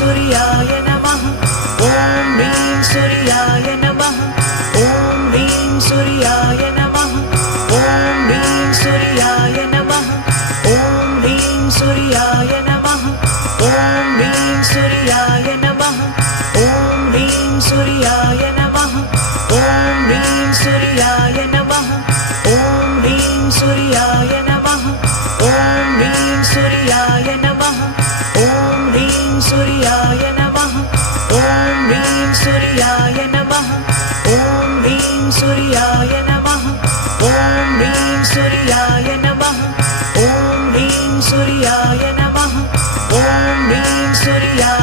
सूर्याय नमः ॐ ह्रीं सूर्याय नमः ॐ ह्रीं सूर्याय नमः ॐ ह्रीं सूर्याय नमः ॐ ह्रीं सूर्याय नमः ॐ ह्रीं सूर्याय नमः ॐ ह्रीं सूर्याय नमः ॐ ह्रीं सूर्याय नमः ॐ ह्रीं सूर्याय नमः ॐ ह्रीं सूर्याय नमः ॐ ह्रीं सूर्याय नमः ॐ ह्रीं सूर्याय नमः ॐ ह्रीं सूर्याय नमः ॐ ह्रीं सूर्याय नमः ॐ ह्रीं सूर्याय नमः ॐ ह्रीं सूर्याय